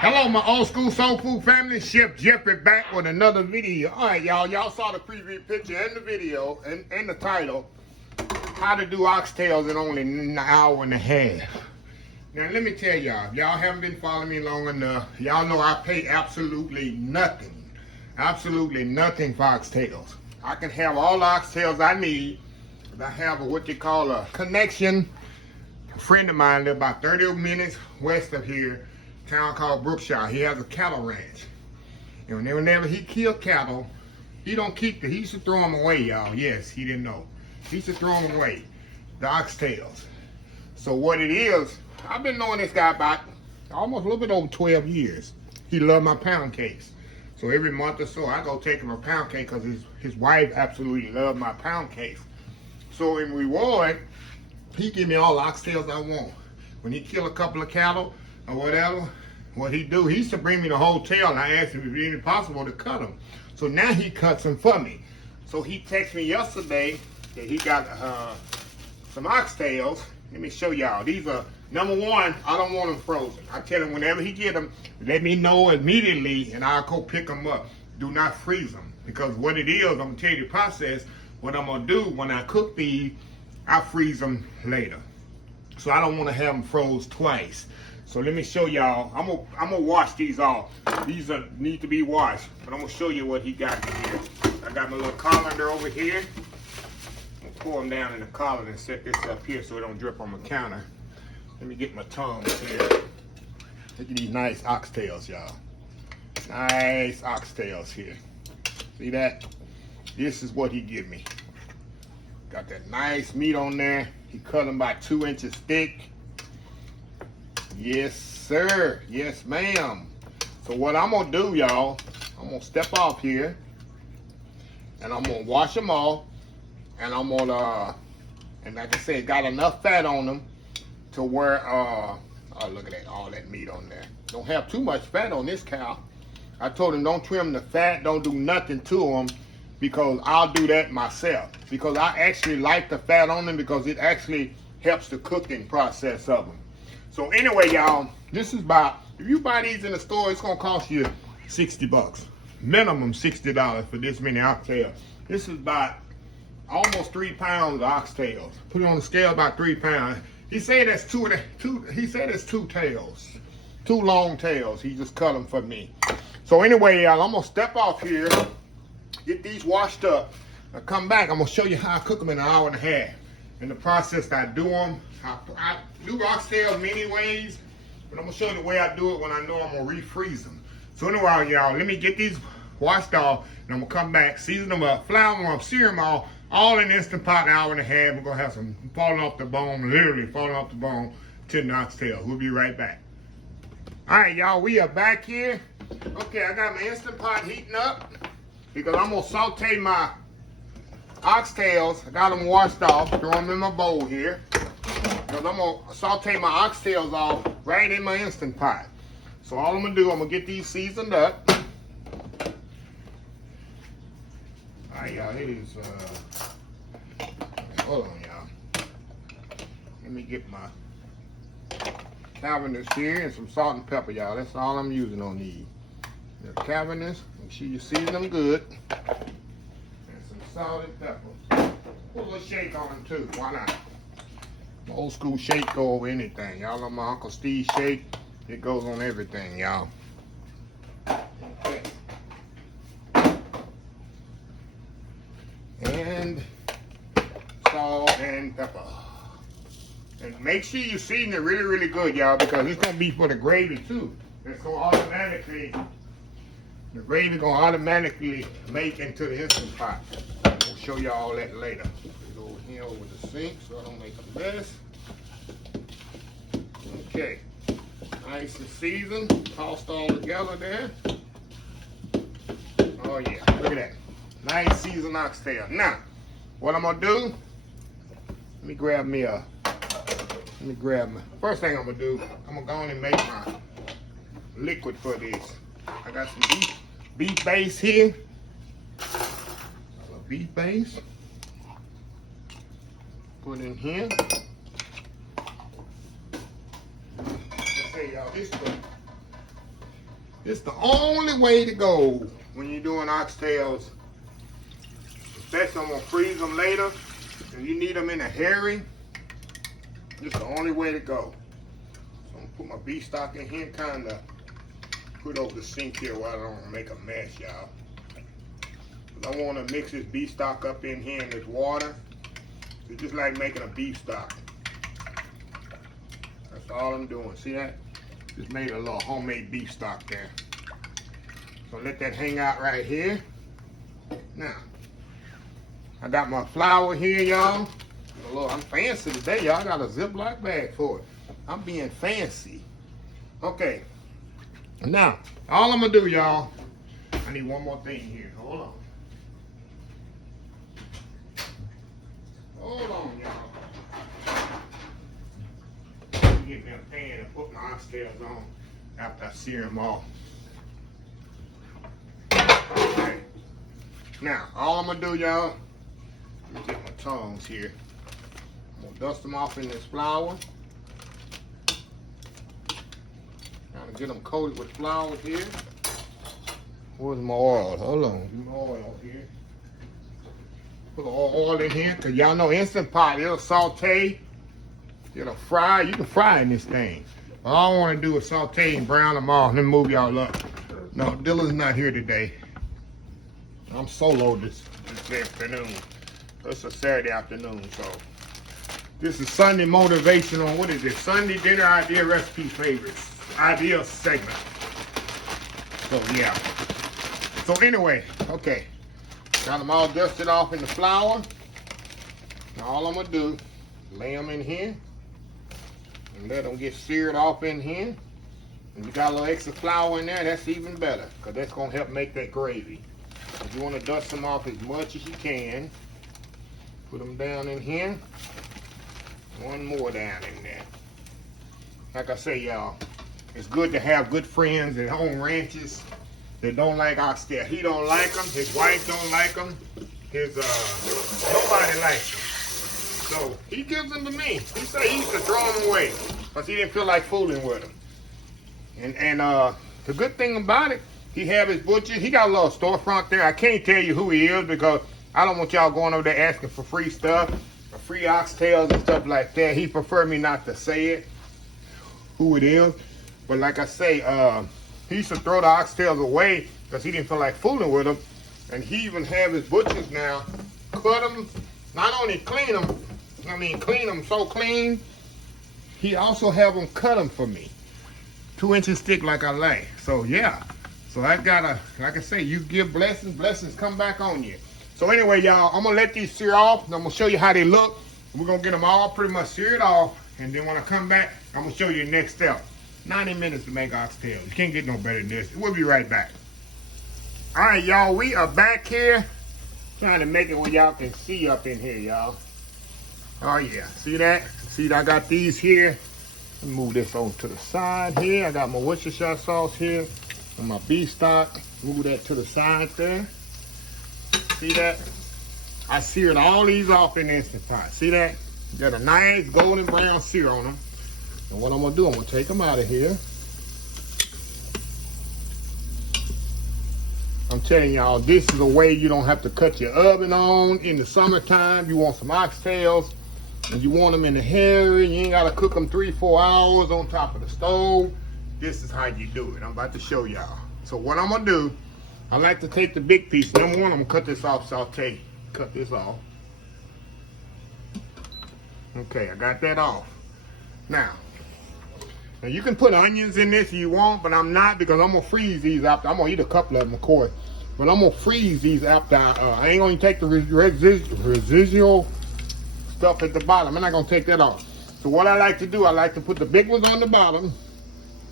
Hello, my old school soul food family. Chef Jeffrey back with another video. All right, y'all. Y'all saw the preview picture and the video and the title. How to do oxtails in only an hour and a half. Now, let me tell y'all. If y'all haven't been following me long enough, y'all know I pay absolutely nothing. Absolutely nothing for oxtails. I can have all the oxtails I need. I have what they call a connection. A friend of mine lives about 30 minutes west of here. Town called Worcestershire. He has a cattle ranch. And whenever he kill cattle, he don't keep them. He used to throw them away, y'all. Yes, he didn't know. He used to throw them away, the oxtails. So what it is, I've been knowing this guy about almost a little bit over 12 years. He loved my pound cakes. So every month or so, I go take him a pound cake because his wife absolutely loved my pound cakes. So in reward, he give me all the oxtails I want. When he kill a couple of cattle or whatever, what he do, he used to bring me to the hotel and I asked him if it was possible to cut them. So now he cuts them for me. So he texted me yesterday that he got some oxtails. Let me show y'all. These are, number one, I don't want them frozen. I tell him whenever he get them, let me know immediately and I'll go pick them up. Do not freeze them. Because what it is, I'm going to tell you the process. What I'm going to do when I cook these, I freeze them later. So I don't want to have them froze twice. So let me show y'all. I'm gonna wash these off. These need to be washed, but I'm gonna show you what he got here. I got my little colander over here. I'm gonna pour them down in the colander and set this up here so it don't drip on my counter. Let me get my tongs here. Look at these nice oxtails, y'all. Nice oxtails here. See that? This is what he give me. Got that nice meat on there. He cut them about 2 inches thick. Yes, sir. Yes, ma'am. So what I'm going to do, y'all, I'm going to step off here. And I'm going to wash them off. And I'm going to, and like I said, got enough fat on them to where, oh, look at that, all that meat on there. Don't have too much fat on this cow. I told him don't trim the fat, don't do nothing to them, because I'll do that myself. Because I actually like the fat on them because it actually helps the cooking process of them. So anyway, y'all, this is about, if you buy these in the store, it's going to cost you 60 bucks. Minimum $60 for this many oxtails. This is about almost 3 pounds of oxtails. Put it on the scale, about 3 pounds. He said that's he said it's 2 tails. 2 long tails. He just cut them for me. So anyway, y'all, I'm going to step off here, get these washed up. I'll come back, I'm going to show you how I cook them in an hour and a half. In the process I do them, I do oxtails many ways, but I'm going to show you the way I do it when I know I'm going to refreeze them. So anyway, y'all, let me get these washed off, and I'm going to come back, season them up, flour them up, sear them all in the Instant Pot, an hour and a half. We're going to have some falling off the bone, literally falling off the bone, to the oxtails. We'll be right back. All right, y'all, we are back here. Okay, I got my Instant Pot heating up, because I'm going to saute my oxtails. I got them washed off, throw them in my bowl here. Because I'm going to saute my oxtails off right in my Instant Pot. So all I'm going to do, I'm going to get these seasoned up. Alright, y'all, it is, hold on, y'all. Let me get my Calvinist here and some salt and pepper, y'all. That's all I'm using on these. The Calvinist, make sure you season them good. And some salt and pepper. Put a little shake on them too, why not? Old school shake go over anything. Y'all know my Uncle Steve shake. It goes on everything, y'all. Okay. And salt and pepper. And make sure you season it really, really good, y'all, because it's going to be for the gravy too. It's going to automatically, the gravy going to automatically make into the Instant Pot. We'll show you all that later. Over here over the sink so I don't make a mess. Okay, nice and seasoned, tossed all together there. Oh yeah, look at that. Nice seasoned oxtail. Now, what I'm gonna do, let me grab my, first thing I'm gonna do, I'm gonna go on and make my liquid for this. I got some beef base here. A beef base. Put in here. Hey y'all, this It's the only way to go when you're doing oxtails. Especially I'm gonna freeze them later. If you need them in a herring, it's the only way to go. So I'm gonna put my beef stock in here and kinda put over the sink here while I don't make a mess, y'all. I wanna mix this beef stock up in here in this water. It's just like making a beef stock. That's all I'm doing. See that? Just made a little homemade beef stock there. So let that hang out right here. Now, I got my flour here, y'all. I'm fancy today, y'all. I got a Ziploc bag for it. I'm being fancy. Okay. Now, all I'm gonna do, y'all, I need one more thing here. Hold on. Hold on, y'all. Get me a pan and put my oxtails on after I sear them off. Okay. Now, all I'm gonna do, y'all, let me get my tongs here. I'm gonna dust them off in this flour. I'm gonna get them coated with flour here. Where's my oil? Hold on, get my oil here. Put the oil in here, cause y'all know Instant Pot, it'll saute, it'll fry. You can fry in this thing. All I wanna do is saute and brown them off. Let me move y'all up. No, Dylan's not here today. I'm solo this afternoon. It's a Saturday afternoon, so. This is Sunday motivational, what is it? Sunday dinner idea recipe favorites. Idea segment. So yeah. So anyway, okay. Got them all dusted off in the flour. Now all I'm gonna do, lay them in here and let them get seared off in here. And you got a little extra flour in there, that's even better, because that's gonna help make that gravy. If you wanna dust them off as much as you can, put them down in here. One more down in there. Like I say, y'all, it's good to have good friends that own ranches that don't like oxtail. He don't like them. His wife don't like them. His nobody likes them. So he gives them to me. He said he used to throw them away because he didn't feel like fooling with them. And the good thing about it, he have his butcher. He got a little storefront there. I can't tell you who he is because I don't want y'all going over there asking for free stuff, or free oxtails and stuff like that. He preferred me not to say it, who it is. But like I say, he used to throw the oxtails away because he didn't feel like fooling with them. And he even have his butchers now cut them, not only clean them, clean them so clean, he also have them cut them for me. 2 inches thick like I like. So yeah, so I gotta, like I say, you give blessings, blessings come back on you. So anyway, y'all, I'm gonna let these sear off. And I'm gonna show you how they look. We're gonna get them all pretty much seared off. And then when I come back, I'm gonna show you the next step. 90 minutes to make oxtails. You can't get no better than this. We'll be right back. All right, y'all, we are back here. Trying to make it where y'all can see up in here, y'all. Oh yeah, see that? See, I got these here. Let me move this over to the side here. I got my Worcestershire sauce here and my beef stock. Move that to the side there. See that? I seared all these off in the Instant Pot. See that? Got a nice golden brown sear on them. And what I'm gonna do, I'm gonna take them out of here. I'm telling y'all, this is a way you don't have to cut your oven on in the summertime. You want some oxtails, and you want them in the herring. You ain't gotta cook them 3-4 hours on top of the stove. This is how you do it. I'm about to show y'all. So what I'm gonna do, I like to take the big piece. Number one, I'm gonna cut this off, saute. Cut this off. Okay, I got that off. Now you can put onions in this if you want, but I'm not, because I'm gonna freeze these after. I'm gonna eat a couple of them, of course, but I'm gonna freeze these after. I ain't gonna take the residual stuff at the bottom. I'm not gonna take that off. So what I like to do, I like to put the big ones on the bottom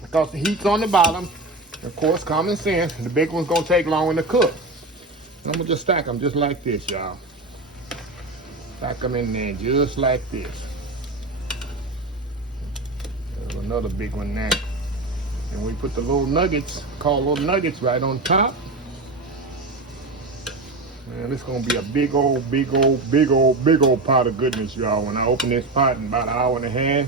because the heat's on the bottom. Of course, common sense. The big one's gonna take longer to cook. I'm gonna just stack them just like this, y'all. Stack them in there just like this. There's another big one there. And we put the little nuggets, called little nuggets, right on top. Man, this is gonna be a big old pot of goodness, y'all, when I open this pot in about an hour and a half.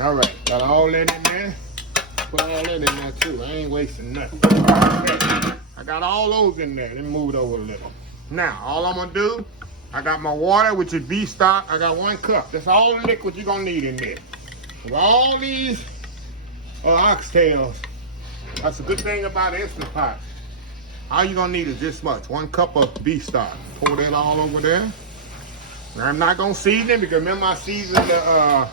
All right, got all that in there. Put all that in there too. I ain't wasting nothing. Okay. I got all those in there. Let me move it over a little. Now, all I'm gonna do, I got my water, which is beef stock. I got 1 cup. That's all the liquid you're gonna need in there. With all these oxtails, that's a good thing about an Instant Pot. All you're gonna need is this much, 1 cup of beef stock. Pour that all over there. Now, I'm not gonna season it because remember I seasoned the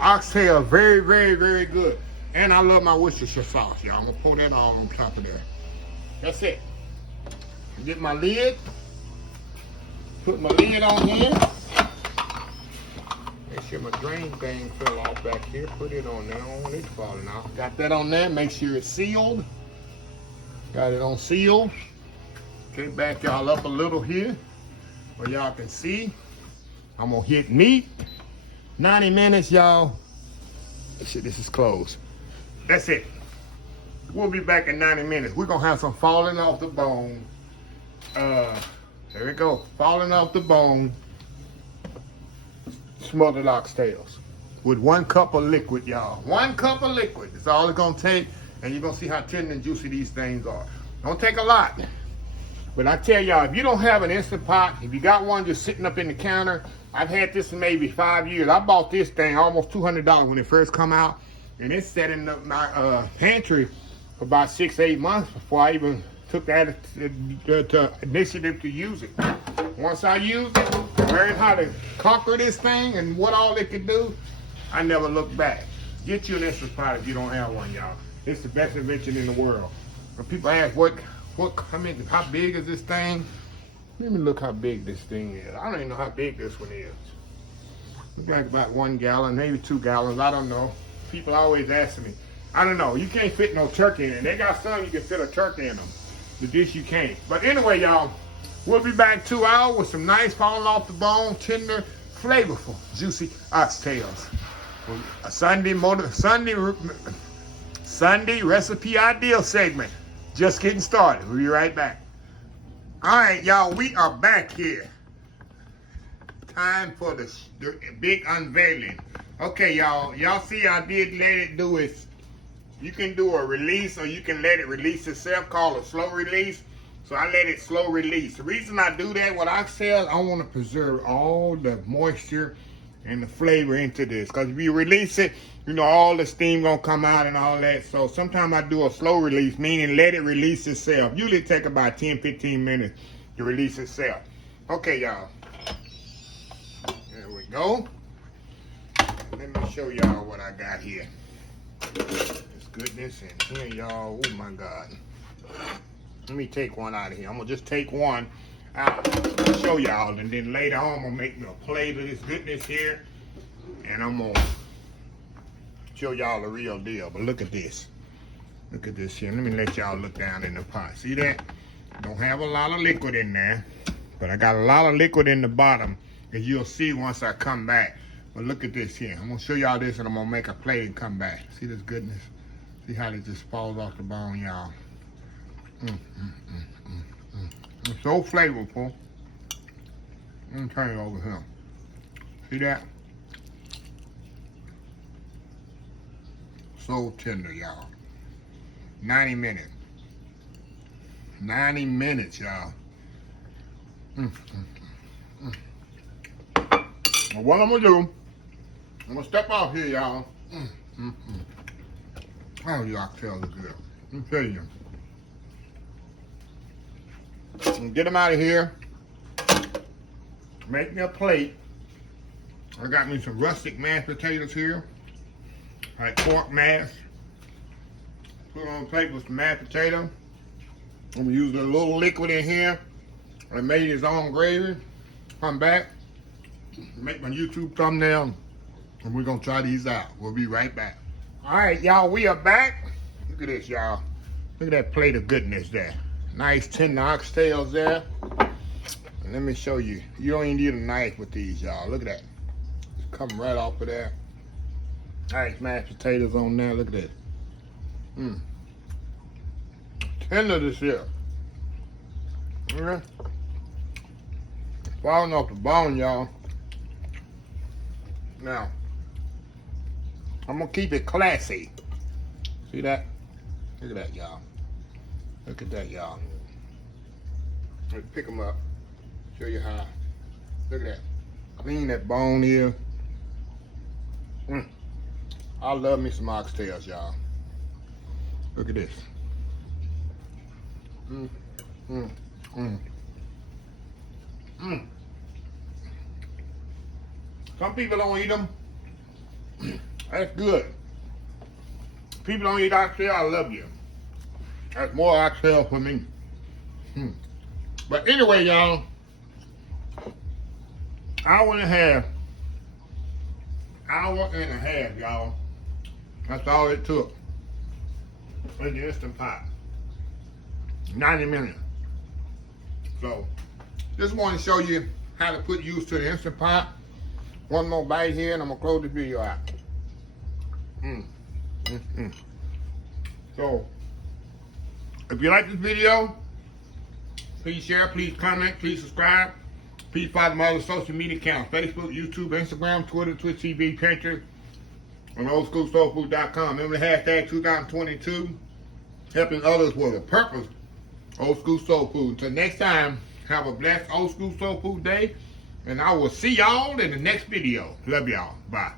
oxtail very, very, very good. And I love my Worcestershire sauce, y'all. I'm gonna pour that all on top of there. That's it. Get my lid. Put my lid on here. Make sure my drain thing fell off back here. Put it on there. I don't want it falling out. Got that on there. Make sure it's sealed. Got it on seal. Okay, back y'all up a little here where y'all can see. I'm gonna hit meat. 90 minutes, y'all. Shit, this is closed. That's it. We'll be back in 90 minutes. We're gonna have some falling off the bone. There we go. Falling off the bone. Smothered oxtails. With 1 cup of liquid, y'all. 1 cup of liquid. That's all it's gonna take. And you're gonna see how tender and juicy these things are. Don't take a lot. But I tell y'all, if you don't have an Instant Pot, if you got one just sitting up in the counter, I've had this for maybe 5 years. I bought this thing almost $200 when it first come out. And it's sat in my pantry for about 6 to 8 months before I even took that initiative to use it. Once I used it, learned how to conquer this thing and what all it could do, I never looked back. Get you an Instant Pot if you don't have one, y'all. It's the best invention in the world. When people ask how big is this thing? Let me look how big this thing is. I don't even know how big this one is. Looks like about 1 gallon, maybe 2 gallons. I don't know. People always ask me. I don't know. You can't fit no turkey in it. They got some you can fit a turkey in them. But this you can't. But anyway, y'all, we'll be back 2 hours with some nice falling off the bone, tender, flavorful, juicy oxtails. A Sunday recipe ideal segment. Just getting started. We'll be right back. All right, y'all, we are back here. Time for the big unveiling. Okay, y'all. Y'all see I did let it do it. You can do a release or you can let it release itself, called a slow release. So I let it slow release. The reason I do that with oxtails, I want to preserve all the moisture and the flavor into this. Because if you release it, you know, all the steam gonna come out and all that. So sometimes I do a slow release, meaning let it release itself. Usually it take about 10-15 minutes to release itself. Okay, y'all. There we go. Let me show y'all what I got here. There's goodness in here, y'all. Oh my God. Let me take one out of here. I'm gonna just take one out to show y'all, and then later on I'm gonna make me a plate of this goodness here, and I'm gonna show y'all the real deal. But look at this. Look at this here. Let me let y'all look down in the pot. See that? Don't have a lot of liquid in there, but I got a lot of liquid in the bottom, as you'll see once I come back. But look at this here. I'm gonna show y'all this, and I'm gonna make a plate and come back. See this goodness? See how it just falls off the bone, y'all. It's so flavorful. Let me turn it over here. See that? So tender, y'all. 90 minutes. 90 minutes, y'all. Well, what I'm gonna do, I'm gonna step off here, y'all. Oh, you oxtails are good. Let me tell you. Get them out of here. Make me a plate. I got me some rustic mashed potatoes here. Like pork mash. Put it on a plate with some mashed potato. I'm gonna use a little liquid in here. I made his own gravy. Come back, make my YouTube thumbnail, and we're gonna try these out. We'll be right back. All right, y'all, we are back. Look at this, y'all. Look at that plate of goodness there. Nice tender oxtails there. And let me show you. You don't even need a knife with these, y'all. Look at that. It's coming right off of there. Nice mashed potatoes on there. Look at that. Tender this here. Okay. Falling off the bone, y'all. Now, I'm gonna keep it classy. See that? Look at that, y'all. Look at that, y'all. Let's pick them up. Show you how. Look at that. Clean that bone here. I love me some oxtails, y'all. Look at this. Some people don't eat them. That's good. People don't eat oxtail, I love you. That's more oxtail for me. But anyway, y'all, hour and a half, y'all. That's all it took in the Instant Pot. 90 minutes. So, just want to show you how to put use to the Instant Pot. One more bite here and I'm going to close the video out. So, if you like this video, please share, please comment, please subscribe. Please follow my other social media accounts: Facebook, YouTube, Instagram, Twitter, Twitch TV, Pinterest, and oldschoolsoulfood.com. Remember the hashtag 2022, helping others with a purpose. Old School Soul Food. Until next time, have a blessed Old School Soul Food day, and I will see y'all in the next video. Love y'all. Bye.